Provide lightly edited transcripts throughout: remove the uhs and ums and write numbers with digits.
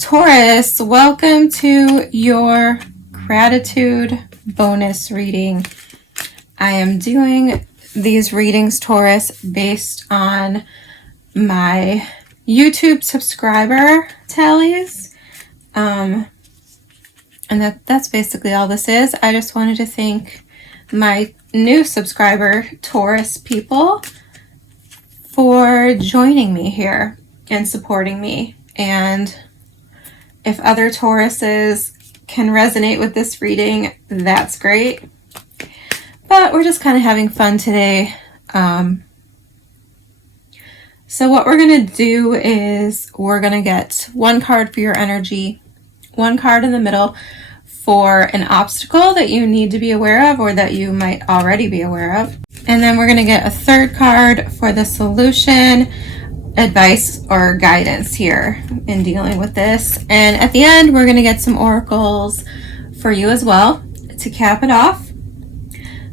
Taurus, welcome to your gratitude bonus reading. I am doing these readings, Taurus, based on my YouTube subscriber tallies. And that's basically all this is. I just wanted to thank my new subscriber, Taurus people, for joining me here and supporting me. And if other Tauruses can resonate with this reading, that's great. But we're just kind of having fun today. So what we're going to do is we're going to get one card for your energy, one card in the middle for an obstacle that you need to be aware of or that you might already be aware of. And then we're going to get a third card for the solution, advice or guidance here in dealing with this. And at the end, we're going to get some oracles for you as well to cap it off.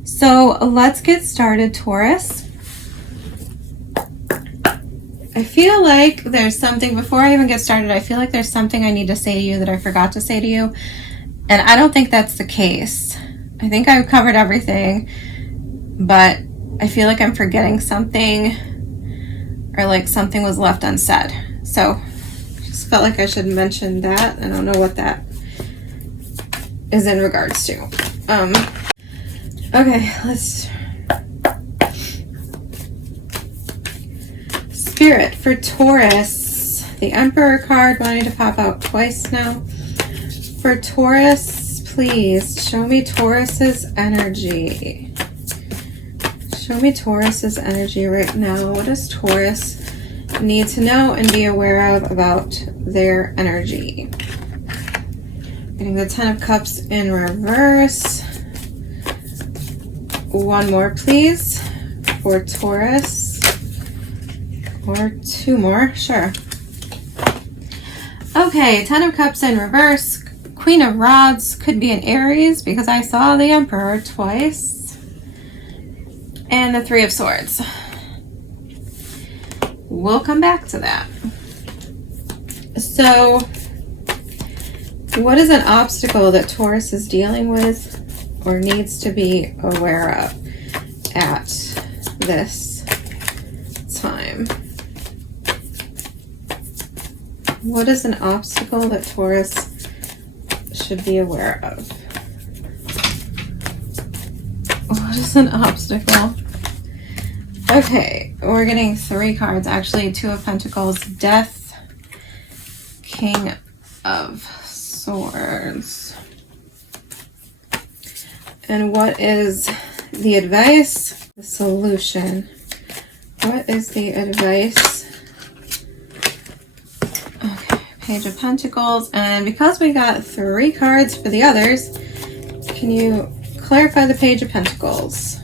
So let's get started, Taurus. I feel like there's something, before I even get started, I feel like there's something I need to say to you that I forgot to say to you. And I don't think that's the case. I think I've covered everything, but I feel like I'm forgetting something, or like something was left unsaid. So just felt like I should mention that. I don't know what that is in regards to. Okay, let's... Spirit for Taurus. The Emperor card wanting to pop out twice now. For Taurus, please show me Taurus's energy. Show me Taurus's energy right now. What does Taurus need to know and be aware of about their energy? Getting the Ten of Cups in reverse. One more, please, for Taurus. Or two more, sure. Okay, Ten of Cups in reverse. Queen of Rods could be an Aries because I saw the Emperor twice. And the Three of Swords. We'll come back to that. So, what is an obstacle that Taurus is dealing with or needs to be aware of at this time? What is an obstacle that Taurus should be aware of? What is an obstacle? Okay, we're getting three cards. Actually, Two of Pentacles, Death, King of Swords. And what is the advice? The solution. What is the advice? Okay, Page of Pentacles. And because we got three cards for the others, can you clarify the Page of Pentacles?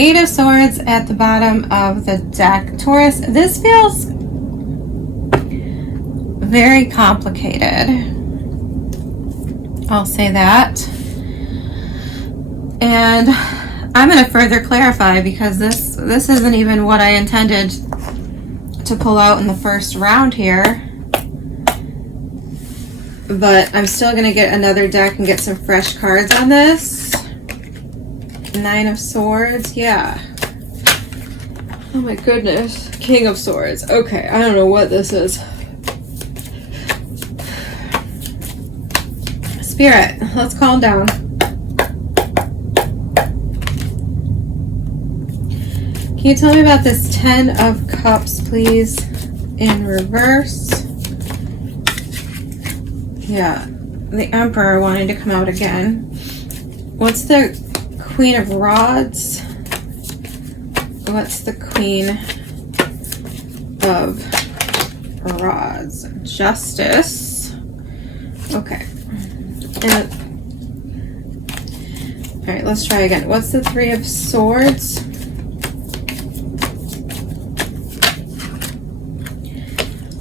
Eight of Swords at the bottom of the deck. Taurus, this feels very complicated. I'll say that. And I'm going to further clarify because this isn't even what I intended to pull out in the first round here. But I'm still going to get another deck and get some fresh cards on this. Nine of Swords, yeah. Oh my goodness. King of Swords. Okay, I don't know what this is. Spirit, let's calm down. Can you tell me about this Ten of Cups, please, in reverse? Yeah, the Emperor wanting to come out again. What's the Queen of Rods? What's the Queen of Rods? Justice. Okay. And, all right, let's try again. What's the Three of Swords?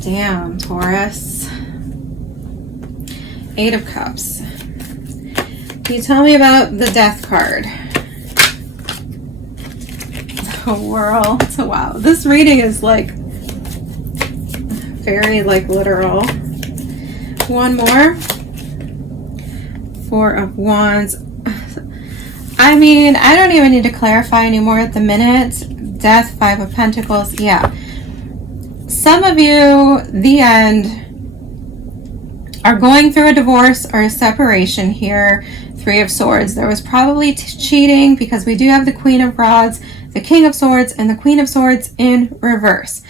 Damn, Taurus. Eight of Cups. Can you tell me about the Death card? The World. Wow. This reading is like very like literal. One more. Four of Wands. I mean, I don't even need to clarify anymore at the minute. Death, Five of Pentacles. Yeah. Some of you, the end, are going through a divorce or a separation here. Three of Swords. There was probably cheating because we do have the Queen of Rods, the King of Swords, and the Queen of Swords in reverse.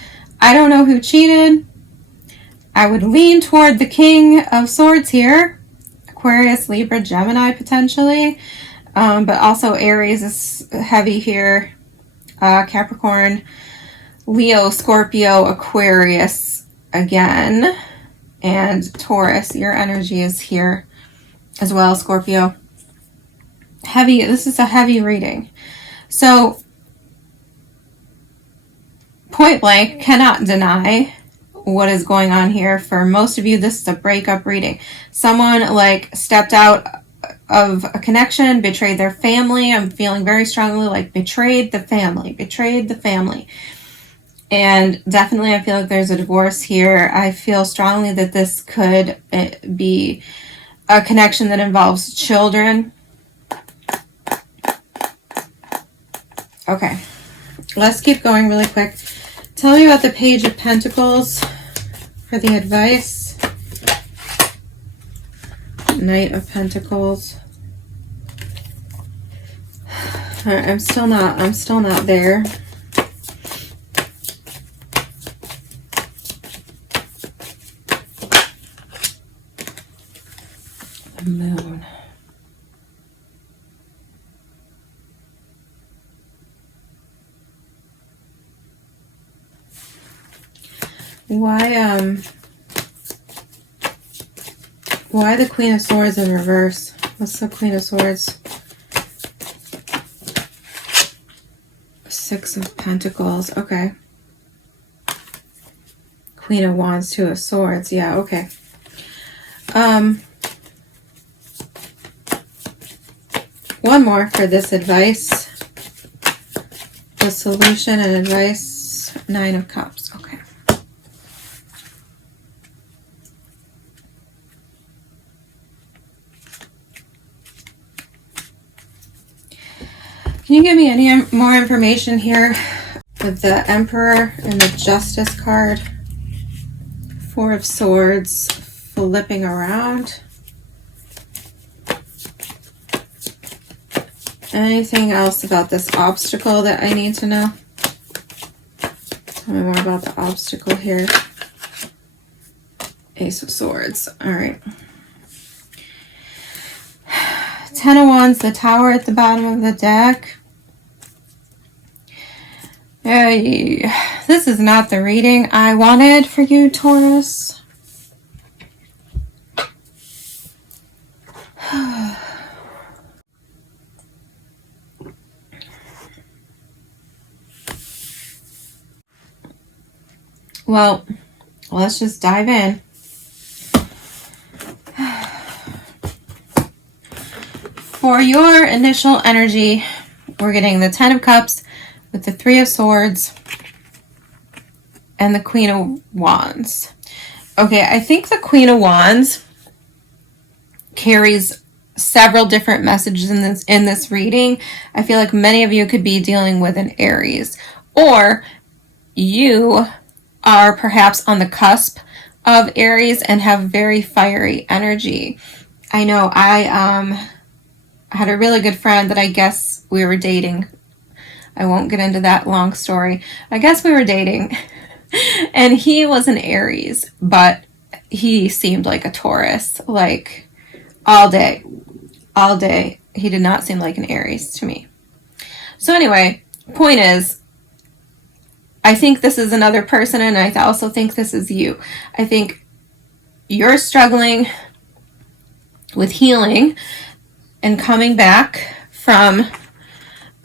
I don't know who cheated. I would lean toward the King of Swords here. Aquarius, Libra, Gemini potentially. But also Aries is heavy here. Capricorn, Leo, Scorpio, Aquarius again. And Taurus, your energy is here as well, Scorpio. Heavy, this is a heavy reading. So, point blank, cannot deny what is going on here. For most of you, this is a breakup reading. Someone like stepped out of a connection, betrayed their family. I'm feeling very strongly like betrayed the family. And definitely I feel like there's a divorce here. I feel strongly that this could be a connection that involves children. Okay, let's keep going really quick. Tell me about the Page of Pentacles for the advice. Knight of Pentacles. All right, I'm still not there. The Moon. Why the Queen of Swords in reverse? What's the Queen of Swords? Six of Pentacles. Okay. Queen of Wands, Two of Swords. Yeah, okay. One more for this advice. The solution and advice. Nine of Cups. Okay. Can you give me any more information here with the Emperor and the Justice card? Four of Swords flipping around. Anything else about this obstacle that I need to know? Tell me more about the obstacle here. Ace of Swords. All right. Ten of Wands, the Tower at the bottom of the deck. This is not the reading I wanted for you, Taurus. Well, let's just dive in. For your initial energy, we're getting the Ten of Cups with the Three of Swords and the Queen of Wands. Okay, I think the Queen of Wands carries several different messages in this reading. I feel like many of you could be dealing with an Aries, or you are perhaps on the cusp of Aries and have very fiery energy. I know I had a really good friend that I guess we were dating. I won't get into that long story. I guess we were dating and he was an Aries, but he seemed like a Taurus, like all day. He did not seem like an Aries to me. So anyway, point is, I think this is another person, and I also think this is you. I think you're struggling with healing and coming back from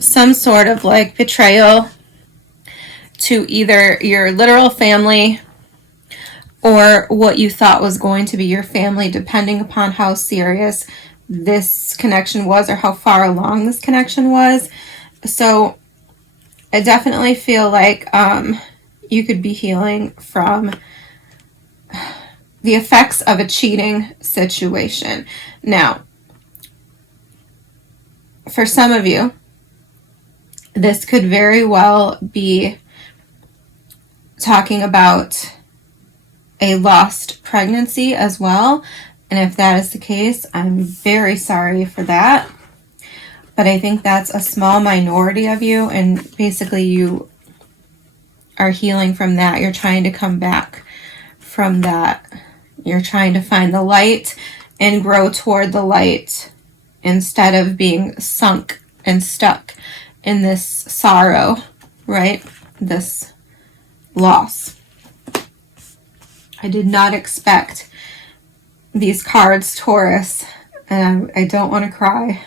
some sort of like betrayal to either your literal family or what you thought was going to be your family, depending upon how serious this connection was or how far along this connection was. So I definitely feel like you could be healing from the effects of a cheating situation. Now, for some of you, this could very well be talking about a lost pregnancy as well. And if that is the case, I'm very sorry for that. But I think that's a small minority of you, and basically you are healing from that. You're trying to come back from that. You're trying to find the light and grow toward the light instead of being sunk and stuck in this sorrow, right? This loss. I did not expect these cards, Taurus, and I don't want to cry.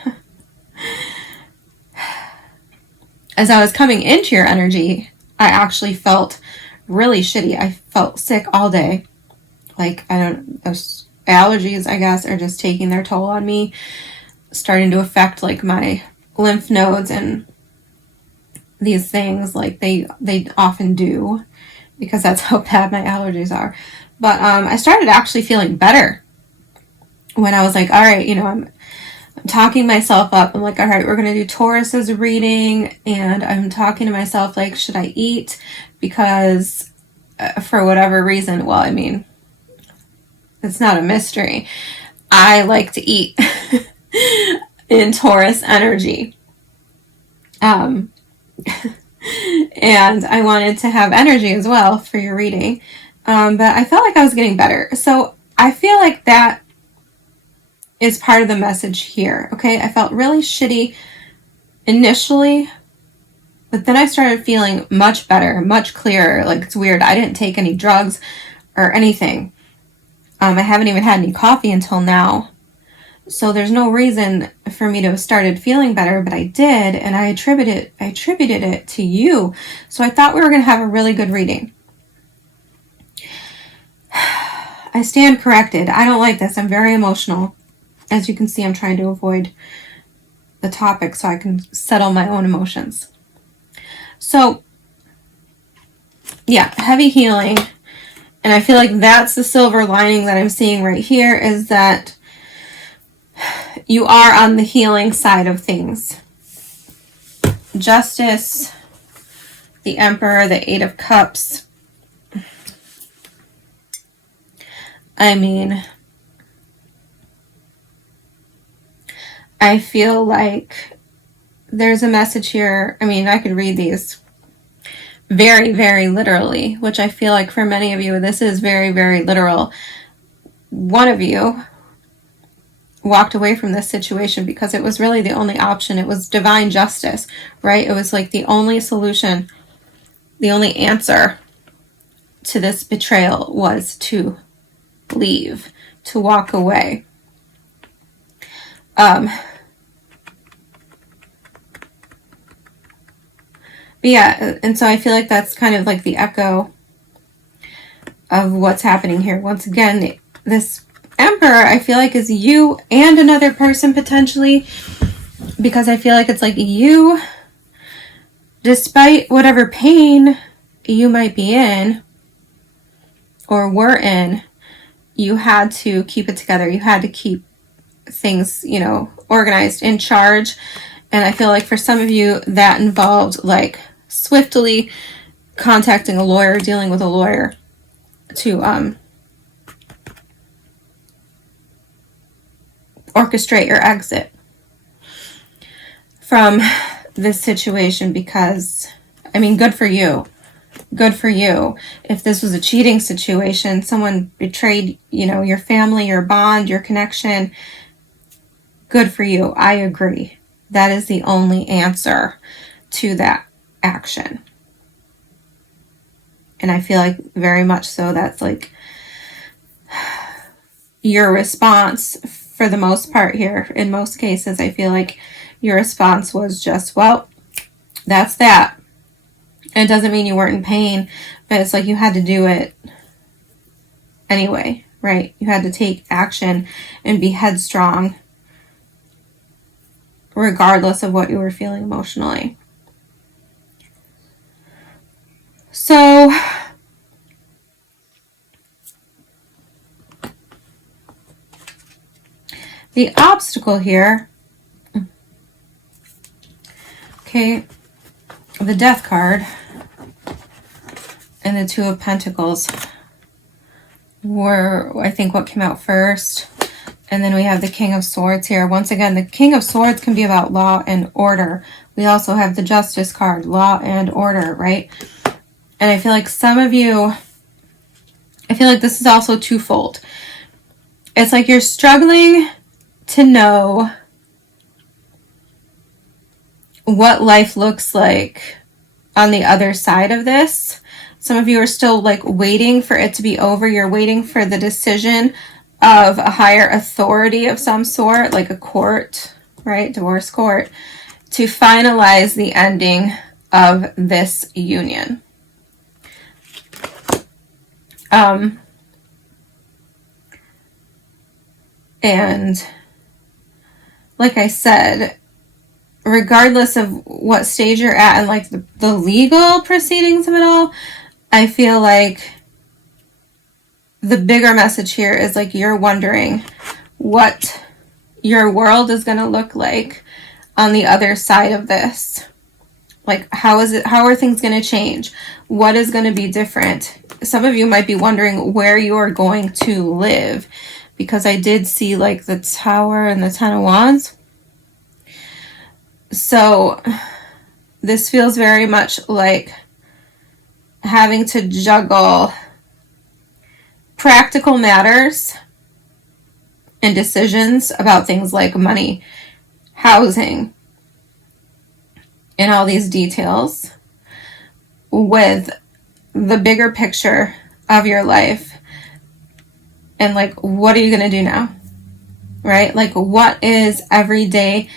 As I was coming into your energy, I actually felt really shitty. I felt sick all day. Like, those allergies, I guess, are just taking their toll on me, starting to affect like my lymph nodes and these things, like they often do, because that's how bad my allergies are. But I started actually feeling better when I was like, all right, I'm talking myself up. I'm like, all right, we're going to do Taurus's reading. And I'm talking to myself like, should I eat? Because for whatever reason, well, I mean, it's not a mystery. I like to eat in Taurus energy. And I wanted to have energy as well for your reading. But I felt like I was getting better. So I feel like that is part of the message here. Okay. I felt really shitty initially, but then I started feeling much better, much clearer. Like, it's weird. I didn't take any drugs or anything. I haven't even had any coffee until now. So there's no reason for me to have started feeling better, but I did, and I attributed it to you. So I thought we were going to have a really good reading. I stand corrected. I don't like this. I'm very emotional. As you can see, I'm trying to avoid the topic so I can settle my own emotions. So, yeah, heavy healing. And I feel like that's the silver lining that I'm seeing right here, is that you are on the healing side of things. Justice, the Emperor, the Eight of Cups. I mean, I feel like there's a message here. I mean, I could read these very, very literally, which I feel like for many of you, this is very, very literal. One of you walked away from this situation because it was really the only option. It was divine justice, right? It was like the only solution, the only answer to this betrayal was to leave, to walk away. But yeah, and so I feel like that's kind of like the echo of what's happening here. Once again, this Emperor, I feel like, is you and another person potentially, because I feel like it's like you, despite whatever pain you might be in or were in, you had to keep it together. You had to keep things, organized, in charge. And I feel like for some of you that involved like swiftly contacting a lawyer, dealing with a lawyer to orchestrate your exit from this situation, because, I mean, good for you. Good for you. If this was a cheating situation, someone betrayed, your family, your bond, your connection, good for you. I agree. That is the only answer to that action. And I feel like very much so that's like your response for the most part here. In most cases, I feel like your response was just, well, that's that. It doesn't mean you weren't in pain, but it's like you had to do it anyway, right? You had to take action and be headstrong regardless of what you were feeling emotionally. So the obstacle here, okay, the Death card and the Two of Pentacles were, I think, what came out first. And then we have the King of Swords here. Once again, the King of Swords can be about law and order. We also have the Justice card, law and order, right? And I feel like some of you, I feel like this is also twofold. It's like you're struggling to know what life looks like on the other side of this. Some of you are still like waiting for it to be over. You're waiting for the decision of a higher authority of some sort, like a court, right? Divorce court, to finalize the ending of this union. And like I said, regardless of what stage you're at and like the legal proceedings of it all, I feel like the bigger message here is like you're wondering what your world is going to look like on the other side of this. Like, how are things going to change? What is going to be different? Some of you might be wondering where you are going to live, because I did see like the Tower and the Ten of Wands. So this feels very much like having to juggle practical matters and decisions about things like money, housing, and all these details with the bigger picture of your life. And like, what are you going to do now? Right? Like, what is every day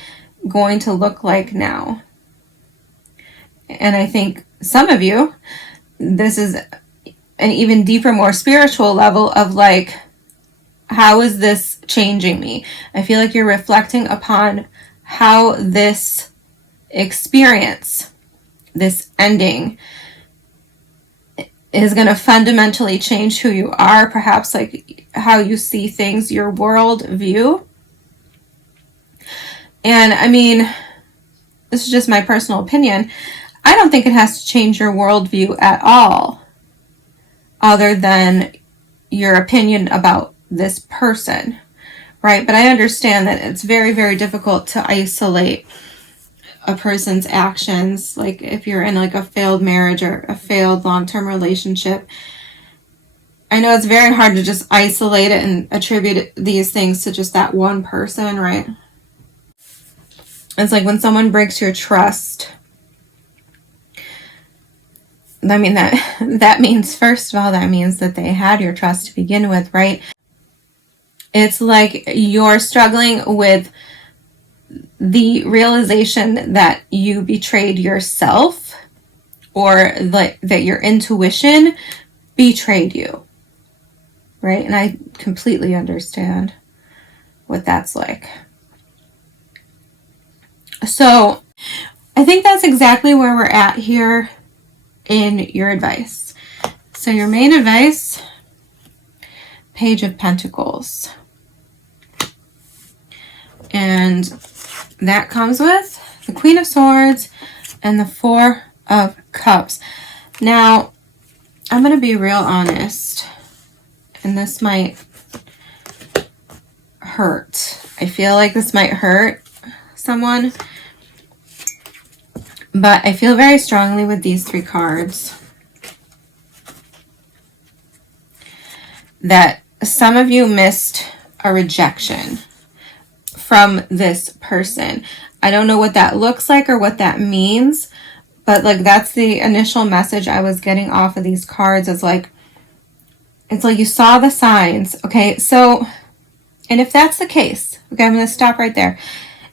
going to look like now? And I think some of you, this is an even deeper, more spiritual level of like, how is this changing me? I feel like you're reflecting upon how this experience, this ending, is going to fundamentally change who you are, perhaps like how you see things, your world view. And I mean, this is just my personal opinion. I don't think it has to change your worldview at all, other than your opinion about this person, right? But I understand that it's very, very difficult to isolate a person's actions. Like if you're in like a failed marriage or a failed long-term relationship, I know it's very hard to just isolate it and attribute these things to just that one person, right? It's like when someone breaks your trust, I mean, that means, first of all, that means that they had your trust to begin with, right? It's like you're struggling with the realization that you betrayed yourself, or like that your intuition betrayed you, right? And I completely understand what that's like. So I think that's exactly where we're at here in your advice. So your main advice, Page of Pentacles. And that comes with the Queen of Swords and the Four of Cups. Now, I'm going to be real honest, and this might hurt. I feel like this might hurt someone, but I feel very strongly with these three cards that some of you missed a rejection from this person. I don't know what that looks like or what that means, but like that's the initial message I was getting off of these cards. Is like, it's like you saw the signs. Okay, so, and if that's the case, okay, I'm going to stop right there.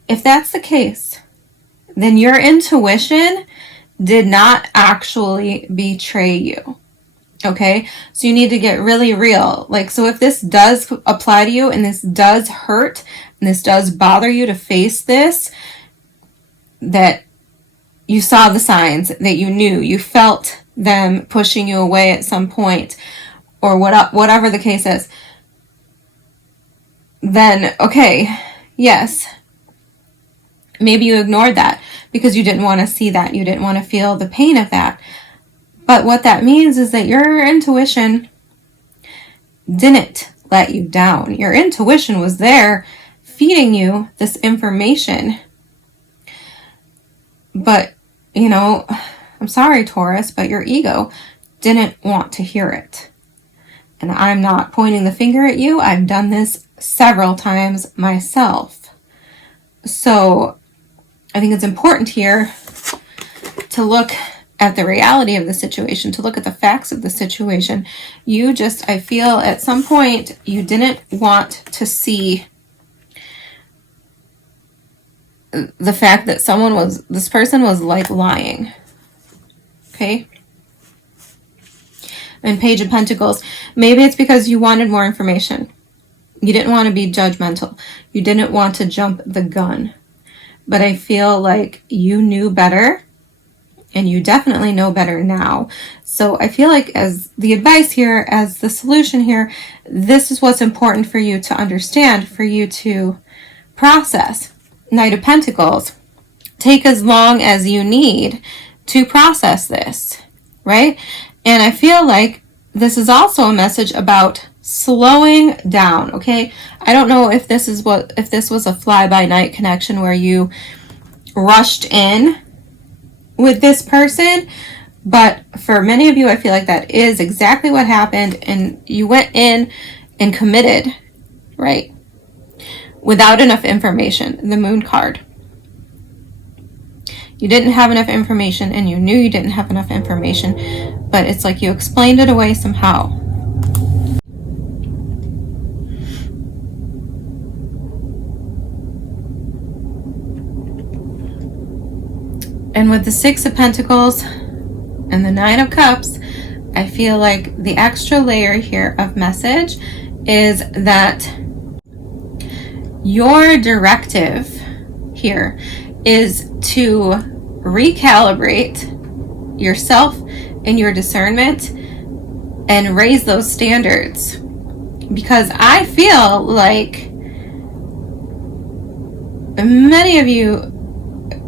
If that's the case, then your intuition did not actually betray you. Okay, so you need to get really real. Like, so if this does apply to you and this does hurt and this does bother you to face this, that you saw the signs, that you knew, you felt them pushing you away at some point, or whatever the case is, then okay, yes, maybe you ignored that because you didn't want to see that, you didn't want to feel the pain of that. But what that means is that your intuition didn't let you down. Your intuition was there feeding you this information. But, you know, I'm sorry, Taurus, but your ego didn't want to hear it. And I'm not pointing the finger at you. I've done this several times myself. So I think it's important here to look at the reality of the situation, to look at the facts of the situation. You just, I feel at some point you didn't want to see the fact that this person was like lying. Okay? And Page of Pentacles, maybe it's because you wanted more information. You didn't want to be judgmental. You didn't want to jump the gun. But I feel like you knew better. And you definitely know better now. So I feel like as the advice here, as the solution here, this is what's important for you to understand, for you to process. Knight of Pentacles. Take as long as you need to process this, right? And I feel like this is also a message about slowing down, okay? I don't know if this was a fly-by-night connection where you rushed in with this person, but for many of you, I feel like that is exactly what happened, and you went in and committed, right? Without enough information. The Moon card. You didn't have enough information, and you knew you didn't have enough information, but it's like you explained it away somehow. And with the Six of Pentacles and the Nine of Cups, I feel like the extra layer here of message is that your directive here is to recalibrate yourself and your discernment and raise those standards. Because I feel like many of you,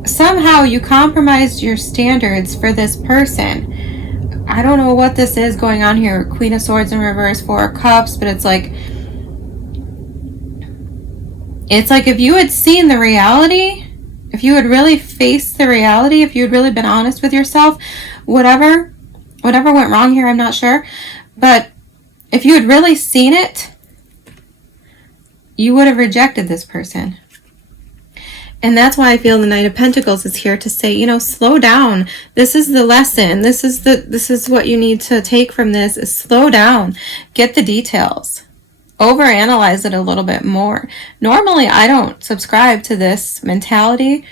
somehow you compromised your standards for this person. I don't know what this is going on here. Queen of Swords in reverse, Four of Cups, but it's like if you had seen the reality, if you had really faced the reality, if you had really been honest with yourself, whatever went wrong here, I'm not sure. But if you had really seen it, you would have rejected this person. And that's why I feel the Knight of Pentacles is here to say, you know, slow down. This is the lesson. This is what you need to take from this, is slow down. Get the details. Overanalyze it a little bit more. Normally, I don't subscribe to this mentality.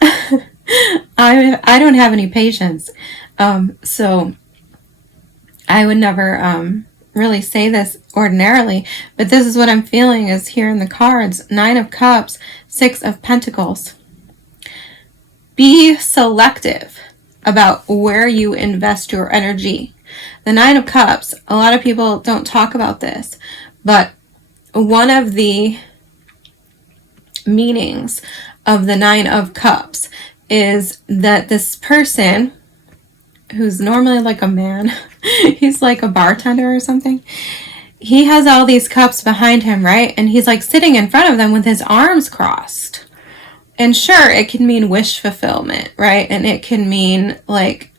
I don't have any patience. So I would never really say this ordinarily, but this is what I'm feeling is here in the cards. Nine of Cups, Six of Pentacles. Be selective about where you invest your energy. The Nine of Cups, a lot of people don't talk about this, but one of the meanings of the Nine of Cups is that this person, who's normally like a man, he's like a bartender or something, he has all these cups behind him, right? And he's like sitting in front of them with his arms crossed. And sure, it can mean wish fulfillment, right? And it can mean like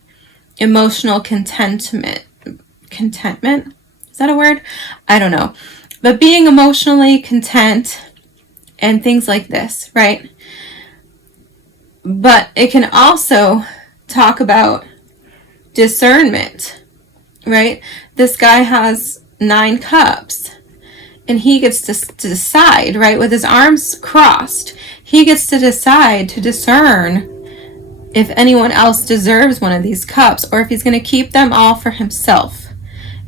emotional contentment. Contentment? Is that a word? I don't know. But being emotionally content and things like this, right? But it can also talk about discernment, right? This guy has 9 cups and he gets to decide, right? With his arms crossed, he gets to decide to discern if anyone else deserves one of these cups or if he's going to keep them all for himself.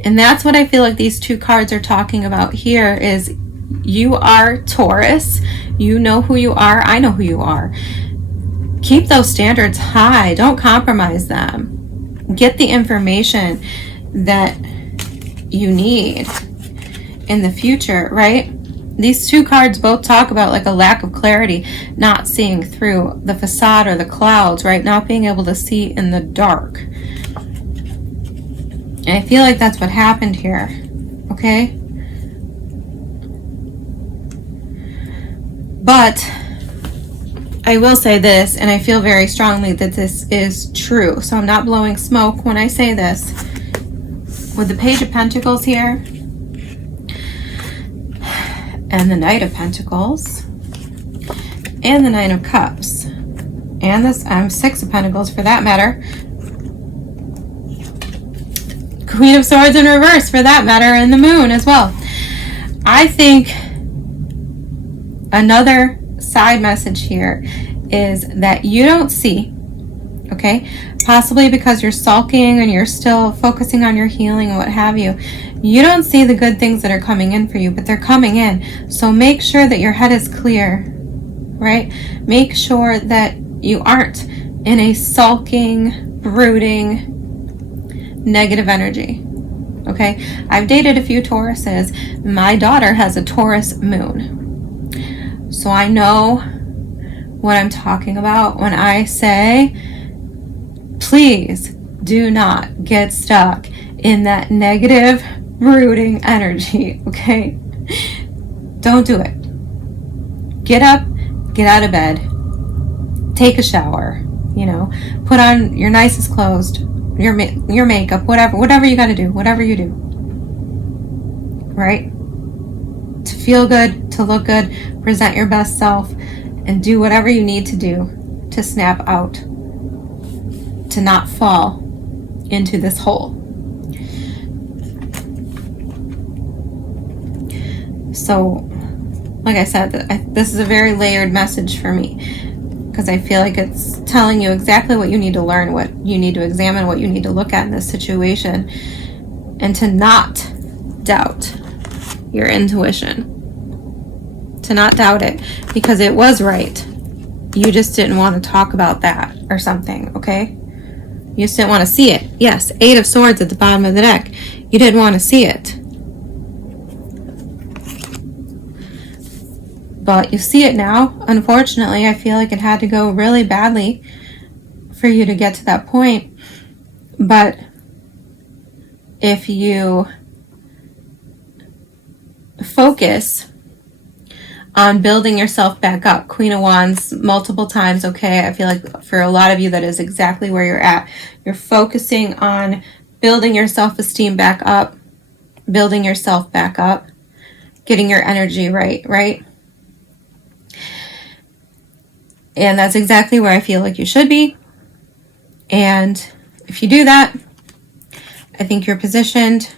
And that's what I feel like these two cards are talking about here is you are Taurus. You know who you are. I know who you are. Keep those standards high. Don't compromise them. Get the information that you need in the future, right? These two cards both talk about like a lack of clarity, not seeing through the facade or the clouds, right? Not being able to see in the dark. And I feel like that's what happened here, okay? But I will say this, and I feel very strongly that this is true. So I'm not blowing smoke when I say this. With the Page of Pentacles here, and the Knight of Pentacles, and the Nine of Cups, and this Six of Pentacles for that matter, Queen of Swords in reverse for that matter, and the Moon as well. I think another side message here is that you don't see, okay, possibly because you're sulking and you're still focusing on your healing and what have you. You don't see the good things that are coming in for you, but they're coming in. So make sure that your head is clear, right? Make sure that you aren't in a sulking, brooding, negative energy, okay? I've dated a few Tauruses. My daughter has a Taurus moon. So I know what I'm talking about when I say, please do not get stuck in that negative, brooding energy, okay? Don't do it. Get up, get out of bed, take a shower, you know, put on your nicest clothes, your makeup, whatever you got to do, whatever you do, right? To feel good, to look good, present your best self, and do whatever you need to do to snap out, to not fall into this hole. So, like I said, this is a very layered message for me, because I feel like it's telling you exactly what you need to learn, what you need to examine, what you need to look at in this situation, and to not doubt your intuition. To not doubt it, because it was right. You just didn't want to talk about that or something, okay? You just didn't want to see it. Yes, 8 of Swords at the bottom of the deck. You didn't want to see it. But you see it now. Unfortunately, I feel like it had to go really badly for you to get to that point. But if you focus on building yourself back up, Queen of Wands multiple times, okay? I feel like for a lot of you that is exactly where you're at. You're focusing on building your self-esteem back up, building yourself back up, getting your energy right, right? And that's exactly where I feel like you should be. And if you do that, I think you're positioned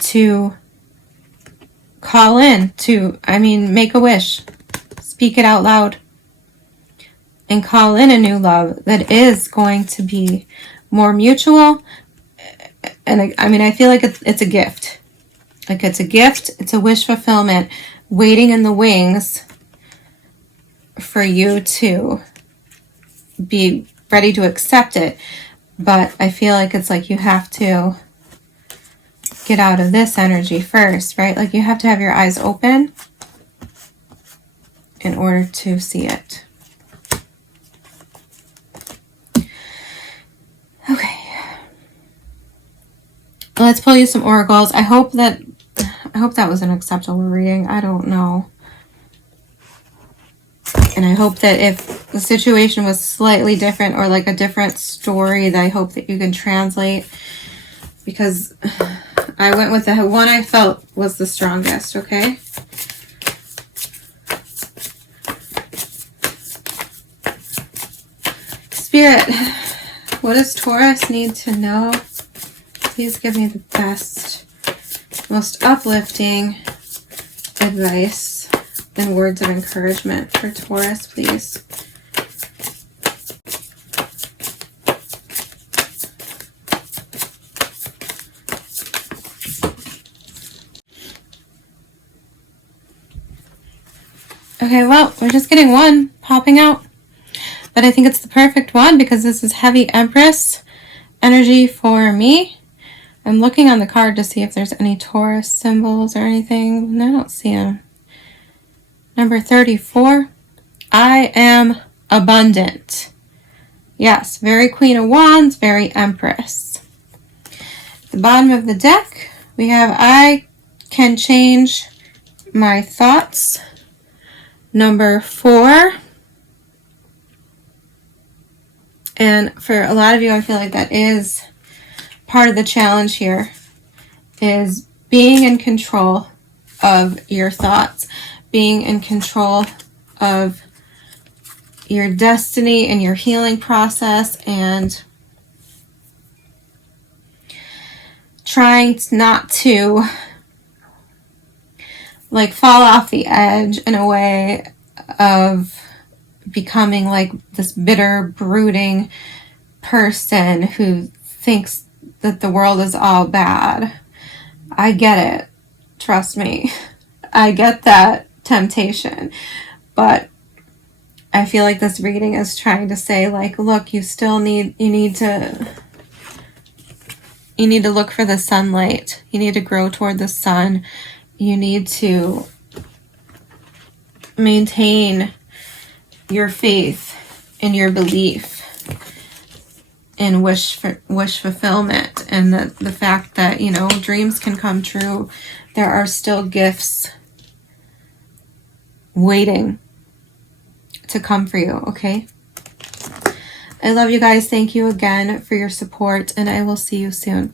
to call in to, make a wish, speak it out loud, and call in a new love that is going to be more mutual. And I feel like it's a gift. Like it's a gift, it's a wish fulfillment waiting in the wings for you to be ready to accept it. But I feel like it's like you have to get out of this energy first, right? Like you have to have your eyes open in order to see it. Okay. Let's pull you some oracles. I hope that was an acceptable reading. I don't know. And I hope that if the situation was slightly different or like a different story, that I hope that you can translate, because I went with the one I felt was the strongest, okay? Spirit, what does Taurus need to know? Please give me the best, most uplifting advice and words of encouragement for Taurus, please. Okay, well, we're just getting one popping out. But I think it's the perfect one because this is heavy Empress energy for me. I'm looking on the card to see if there's any Taurus symbols or anything, and I don't see them. Number 34, I am abundant. Yes, very Queen of Wands, very Empress. At the bottom of the deck, we have I can change my thoughts. Number 4. And for a lot of you, I feel like that is part of the challenge here, is being in control of your thoughts, being in control of your destiny and your healing process, and trying not to like fall off the edge in a way of becoming like this bitter, brooding person who thinks that the world is all bad. I get it. Trust me. I get that temptation. But I feel like this reading is trying to say, like, look, you need to look for the sunlight. You need to grow toward the sun. You need to maintain your faith and your belief and wish fulfillment, and the fact that, you know, dreams can come true. There are still gifts waiting to come for you, okay? I love you guys. Thank you again for your support, and I will see you soon.